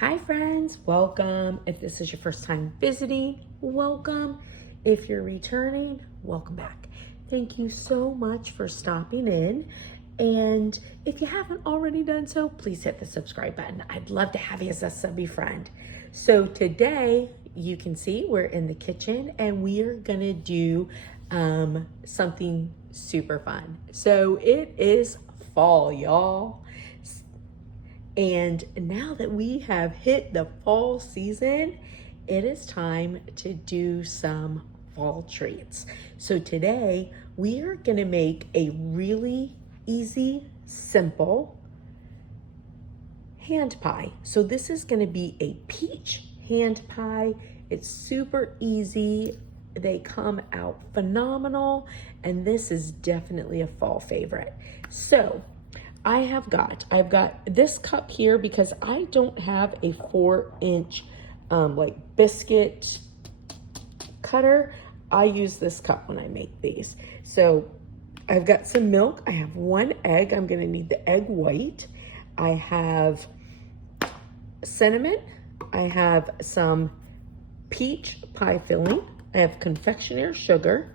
Hi friends, welcome. If this is your first time visiting, welcome. If you're returning, welcome back. Thank you so much for stopping in. And if you haven't already done so, please hit the subscribe button. I'd love to have you as a subby friend. So today, you can see we're in the kitchen and we are gonna do something super fun. So it is fall, y'all. And now that we have hit the fall season, it is time to do some fall treats. So today we are gonna make a really easy, simple hand pie. So this is gonna be a peach hand pie. It's super easy. They come out phenomenal, and this is definitely a fall favorite. So I've got this cup here because I don't have a 4-inch like biscuit cutter. I use this cup when I make these. So I've got some milk. I have 1 egg. I'm gonna need the egg white. I have cinnamon. I have some peach pie filling. I have confectioner sugar,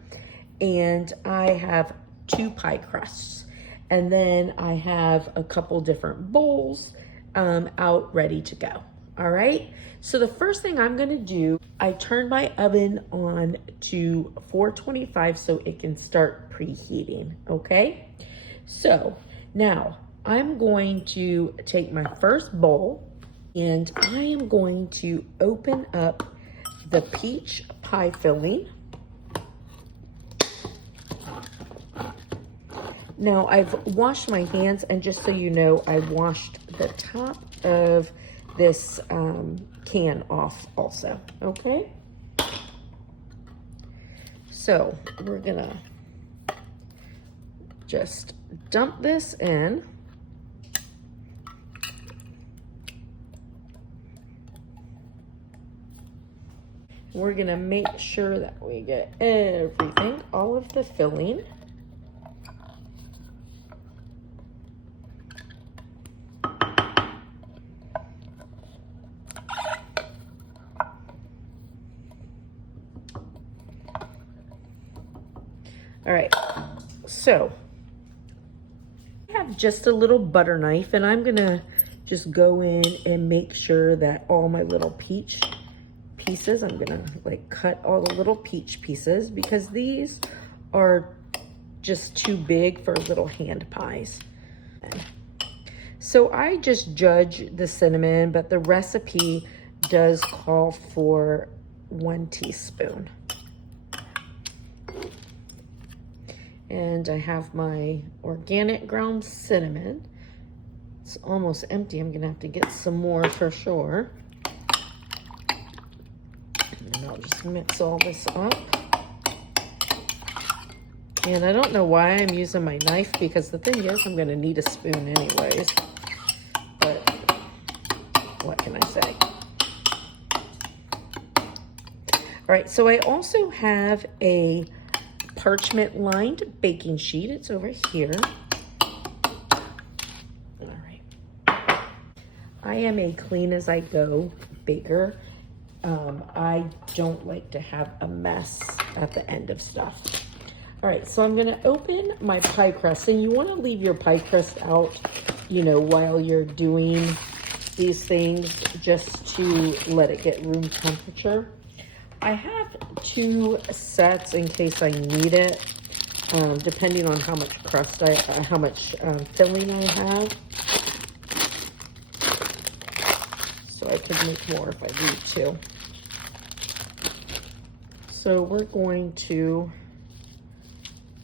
and I have 2 pie crusts. And then I have a couple different bowls out ready to go. All right. So the first thing I'm going to do, I turn my oven on to 425 so it can start preheating. Okay. So now I'm going to take my first bowl and I am going to open up the peach pie filling. Now I've washed my hands, and just so you know, I washed the top of this can off also, okay? So we're gonna just dump this in. We're gonna make sure that we get everything, all of the filling. All right, so I have just a little butter knife, and I'm gonna just go in and make sure that all my little peach pieces, I'm gonna like cut all the little peach pieces because these are just too big for little hand pies. So I just judge the cinnamon, but the recipe does call for 1 teaspoon. And I have my organic ground cinnamon. It's almost empty. I'm gonna have to get some more for sure. And I'll just mix all this up. And I don't know why I'm using my knife, because the thing is I'm gonna need a spoon anyways. But what can I say? All right, so I also have a parchment lined baking sheet. It's over here. All right. I am a clean as I go baker. I don't like to have a mess at the end of stuff. All right, so I'm gonna open my pie crust, and you wanna leave your pie crust out, you know, while you're doing these things, just to let it get room temperature. I have 2 sets in case I need it, depending on how much crust how much filling I have. So I could make more if I need to. So we're going to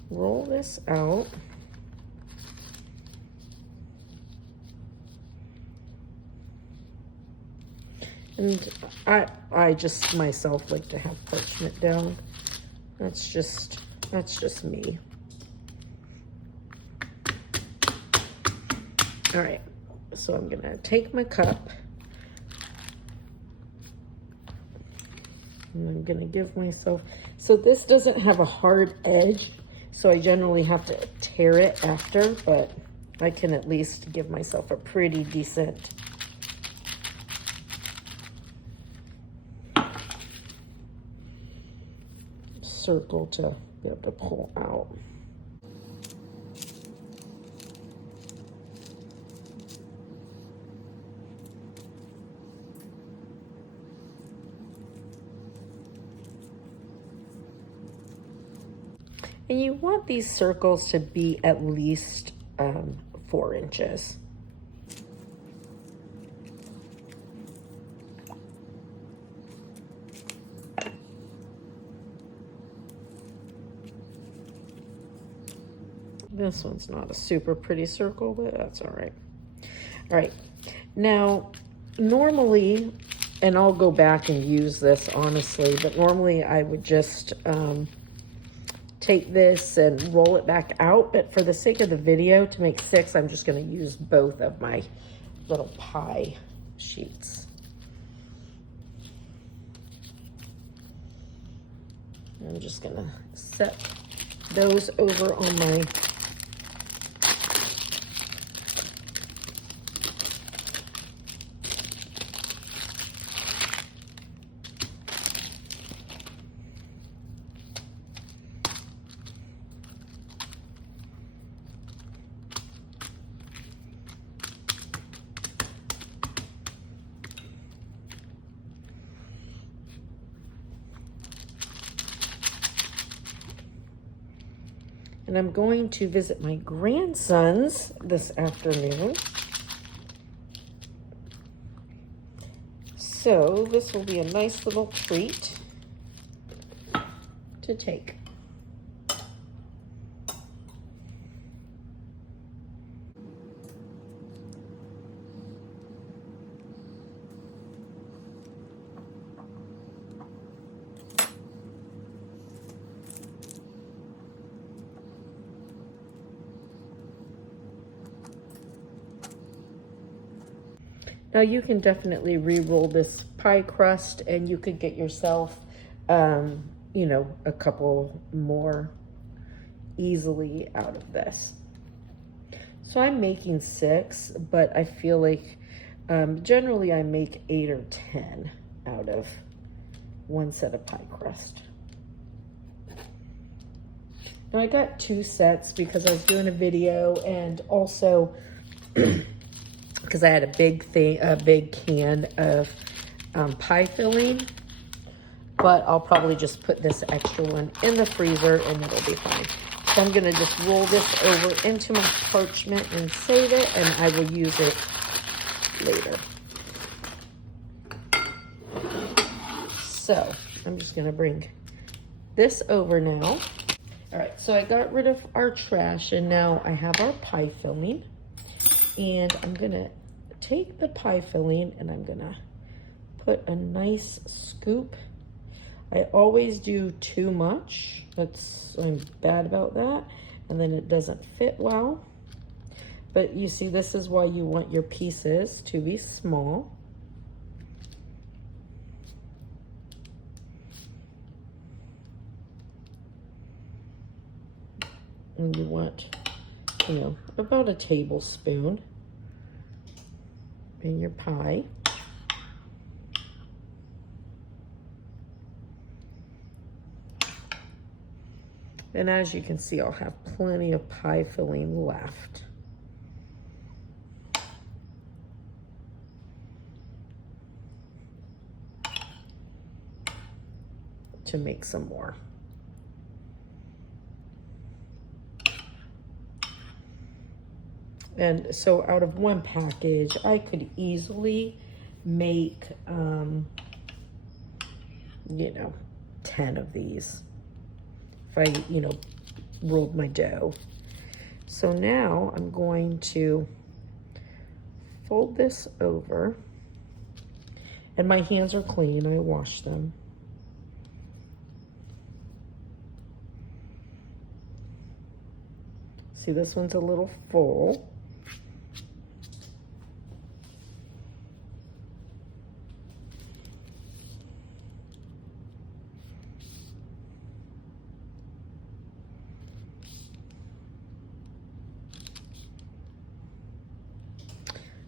roll this out. And I just myself like to have parchment down. That's just me. All right, so I'm gonna take my cup and I'm gonna give myself, so this doesn't have a hard edge, so I generally have to tear it after, but I can at least give myself a pretty decent circle to be able to pull out. And you want these circles to be at least 4 inches. This one's not a super pretty circle, but that's all right. All right, now normally, and I'll go back and use this honestly, but normally I would just take this and roll it back out, but for the sake of the video, to make 6, I'm just going to use both of my little pie sheets. I'm just going to set those over on my and I'm going to visit my grandsons this afternoon. So this will be a nice little treat to take. Now you can definitely re-roll this pie crust and you could get yourself, you know, a couple more easily out of this. So I'm making 6, but I feel like generally I make 8 or 10 out of one set of pie crust. Now I got 2 sets because I was doing a video, and also because I had a big can of pie filling, but I'll probably just put this extra one in the freezer and it'll be fine. So I'm gonna just roll this over into my parchment and save it, and I will use it later. So I'm just gonna bring this over now. All right, so I got rid of our trash and now I have our pie filling. And I'm gonna take the pie filling and I'm gonna put a nice scoop. I always do too much. I'm bad about that. And then it doesn't fit well. But you see, this is why you want your pieces to be small. And you want, you know, about a tablespoon in your pie. And as you can see, I'll have plenty of pie filling left. To make some more. And so out of one package, I could easily make, you know, 10 of these if I, you know, rolled my dough. So now I'm going to fold this over, and my hands are clean, I washed them. See, this one's a little full.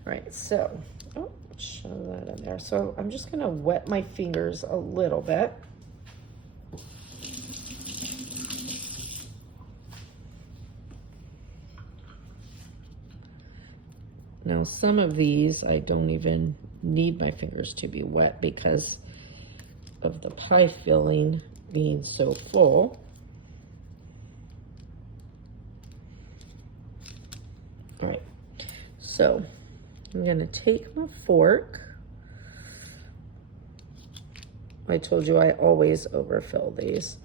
All right, so, oh, show that in there. So I'm just gonna wet my fingers a little bit. Now some of these, I don't even need my fingers to be wet because of the pie filling being so full. All right, so I'm gonna take my fork. I told you I always overfill these.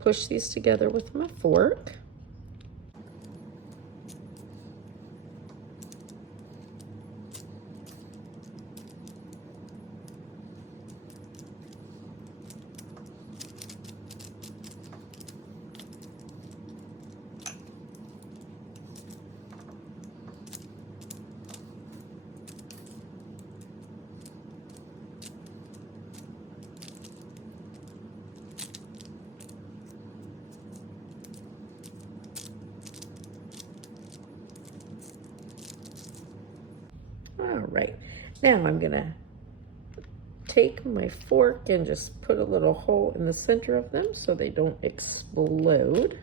Push these together with my fork. All right, now I'm gonna take my fork and just put a little hole in the center of them so they don't explode.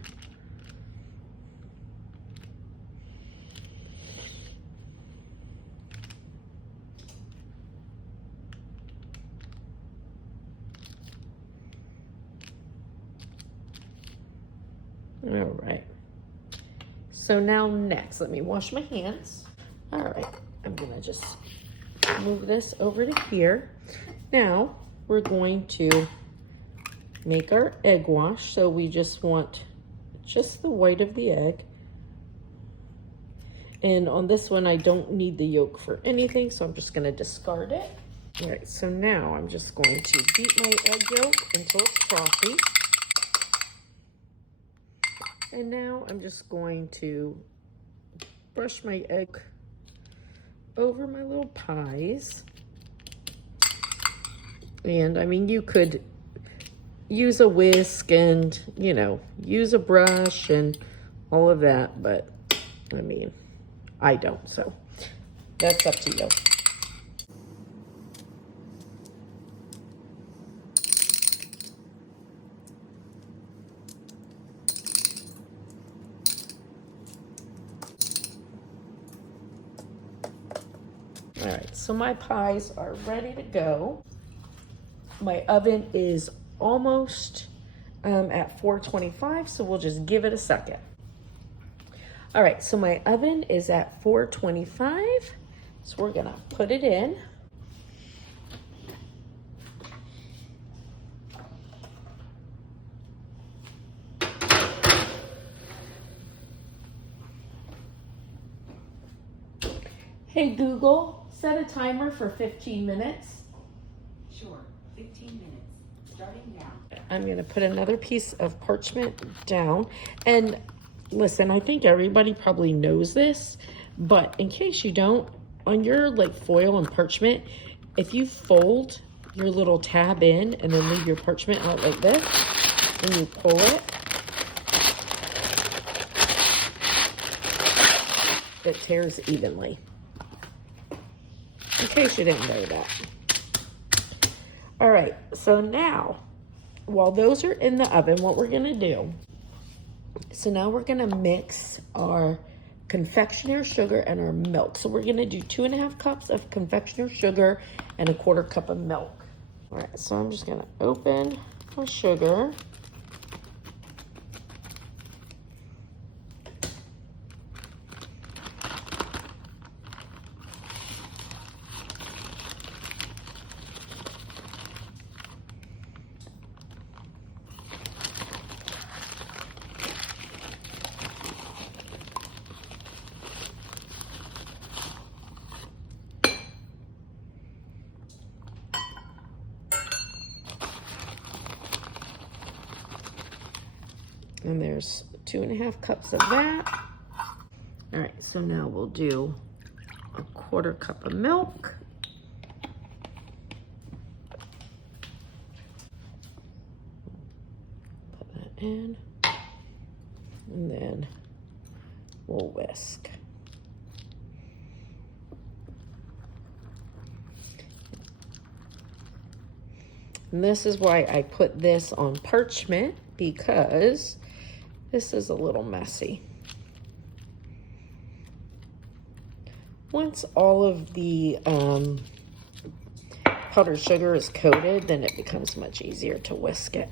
All right, so now next, let me wash my hands. All right, I'm gonna just move this over to here. Now we're going to make our egg wash. So we just want just the white of the egg. And on this one, I don't need the yolk for anything, so I'm just gonna discard it. All right, so now I'm just going to beat my egg yolk until it's frothy. And now I'm just going to brush my egg over my little pies. And I mean, you could use a whisk and, you know, use a brush and all of that, but I mean, I don't, so that's up to you. All right, so my pies are ready to go. My oven is almost at 425, so we'll just give it a second. All right, so my oven is at 425, so we're gonna put it in. Hey Google, set a timer for 15 minutes. Sure, 15 minutes, starting now. I'm gonna put another piece of parchment down. And listen, I think everybody probably knows this, but in case you don't, on your like foil and parchment, if you fold your little tab in and then leave your parchment out like this, and you pull it, it tears evenly. In case you didn't know that. All right, so now, while those are in the oven, what we're gonna do, so now we're gonna mix our confectioner sugar and our milk. So we're gonna do 2.5 cups of confectioner sugar and 1/4 cup of milk. All right, so I'm just gonna open my sugar. And there's 2.5 cups of that. All right, so now we'll do 1/4 cup of milk. Put that in. And then we'll whisk. And this is why I put this on parchment, because this is a little messy. Once all of the powdered sugar is coated, then it becomes much easier to whisk it.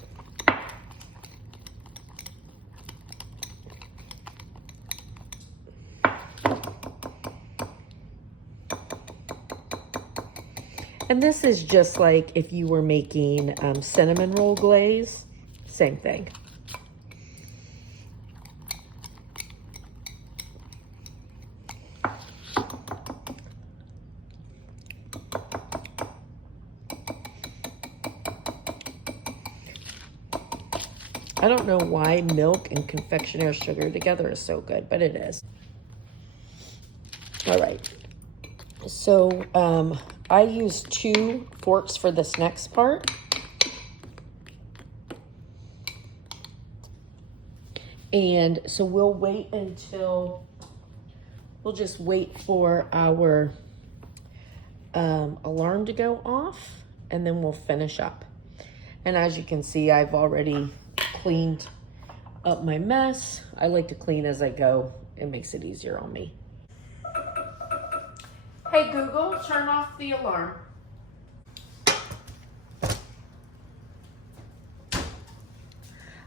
And this is just like if you were making cinnamon roll glaze, same thing. I don't know why milk and confectionery sugar together is so good, but it is. All right. So I use 2 forks for this next part. And so we'll just wait for our alarm to go off, and then we'll finish up. And as you can see, I've already cleaned up my mess. I like to clean as I go. It makes it easier on me. Hey Google, turn off the alarm.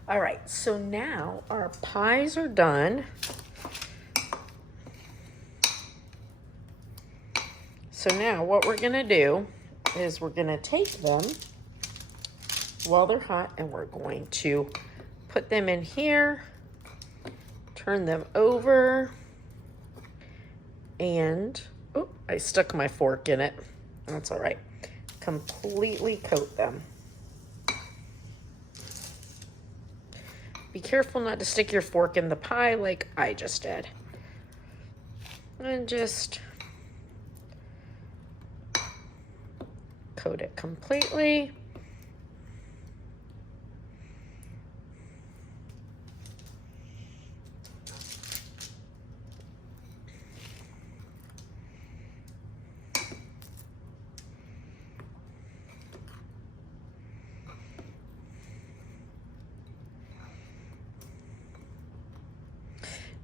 All right, so now our pies are done. So now what we're gonna do is we're gonna take them while they're hot, and we're going to put them in here, turn them over, and, oh, I stuck my fork in it. That's all right. Completely coat them. Be careful not to stick your fork in the pie like I just did. And just coat it completely.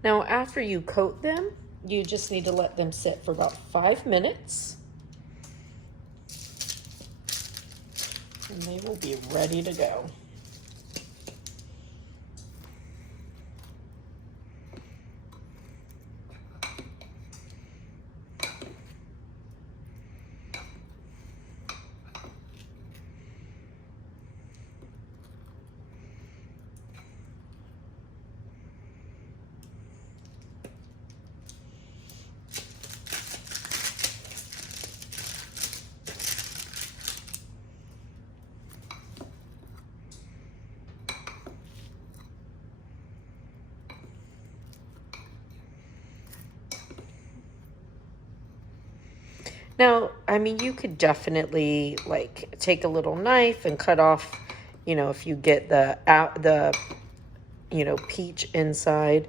Now, after you coat them, you just need to let them sit for about 5 minutes. And they will be ready to go. Now, I mean, you could definitely like take a little knife and cut off, you know, if you get the peach inside.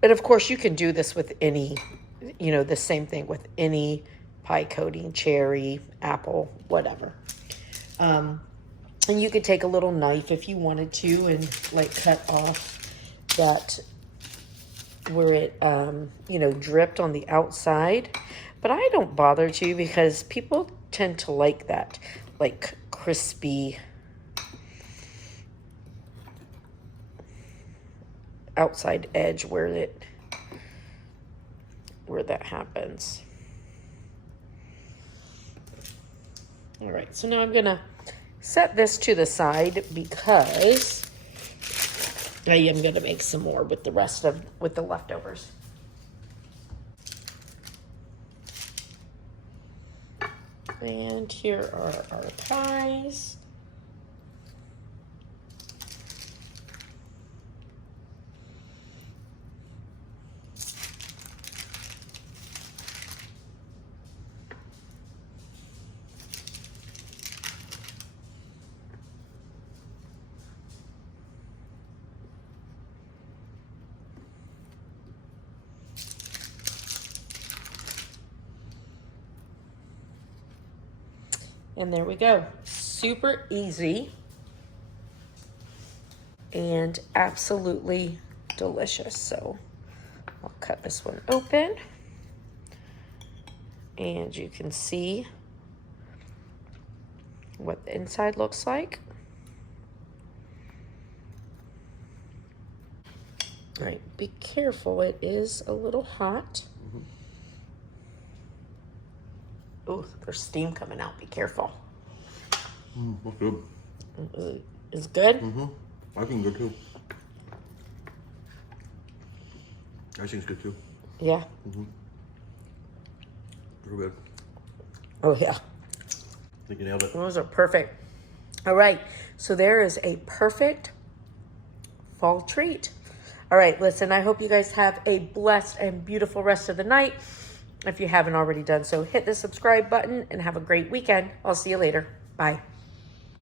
But of course, you can do this with any, the same thing with any pie coating, cherry, apple, whatever. And you could take a little knife if you wanted to and like cut off that where it, dripped on the outside. But I don't bother to, because people tend to like that, like crispy outside edge where that happens. All right, so now I'm gonna set this to the side because I am gonna make some more with the leftovers. And here are our pies. And there we go. super easy and absolutely delicious. So I'll cut this one open and you can see what the inside looks like. All right, be careful, it is a little hot. Oh, there's steam coming out, be careful. That's good. Is good? I think good too. I think it's good too. Yeah. Real good. Oh yeah. I think you nailed it. Those are perfect. All right, so there is a perfect fall treat. All right, listen, I hope you guys have a blessed and beautiful rest of the night. If you haven't already done so, hit the subscribe button and have a great weekend. I'll see you later. Bye.